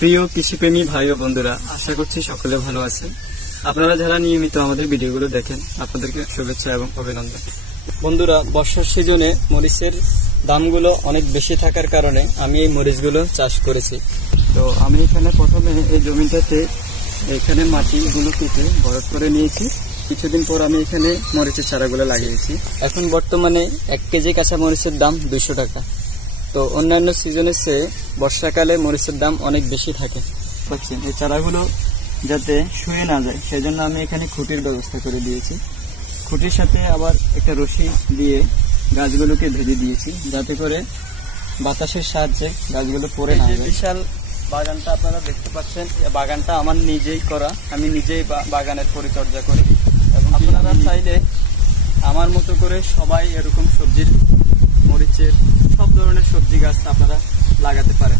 প্রিয় কৃষিপ্রেমী ভাই ও বন্ধুরা, আশা করছি সকলে ভালো আছেন। আপনারা যারা নিয়মিত আমাদের ভিডিওগুলো দেখেন, আপনাদেরকে শুভেচ্ছা এবং অভিনন্দন। বন্ধুরা, বর্ষার সিজনে মরিচের দামগুলো অনেক বেশি থাকার কারণে আমি এই মরিচগুলো চাষ করেছি। তো আমি এখানে প্রথমে এই জমিটাতে এখানে মাটিগুলো কেটে ভরট করে নিয়েছি। কিছুদিন পর আমি এখানে মরিচের চারাগুলো লাগিয়েছি। এখন বর্তমানে 1 কেজি কাঁচা মরিচের দাম 200 টাকা। তো অন্যান্য সিজনের চেয়ে বর্ষাকালে মরিচের দাম অনেক বেশি থাকে। পাচ্ছেন, এই চারাগুলো যাতে শুয়ে না যায় সেজন্য আমি এখানে খুঁটির ব্যবস্থা করে দিয়েছি। খুঁটির সাথে আবার একটা রশি দিয়ে গাছগুলোকে বেঁধে দিয়েছি, যাতে করে বাতাসের সাহায্যে গাছগুলো পড়ে না যায়। বিশাল বাগানটা আপনারা দেখতে পাচ্ছেন, এই বাগানটা আমার নিজেই করা। আমি নিজেই বাগানের পরিচর্যা করি এবং আপনারা চাইলে আমার মতো করে সবাই এরকম সবজির, মরিচের, সব ধরনের সবজি গাছ আপনারা লাগাতে পারেন।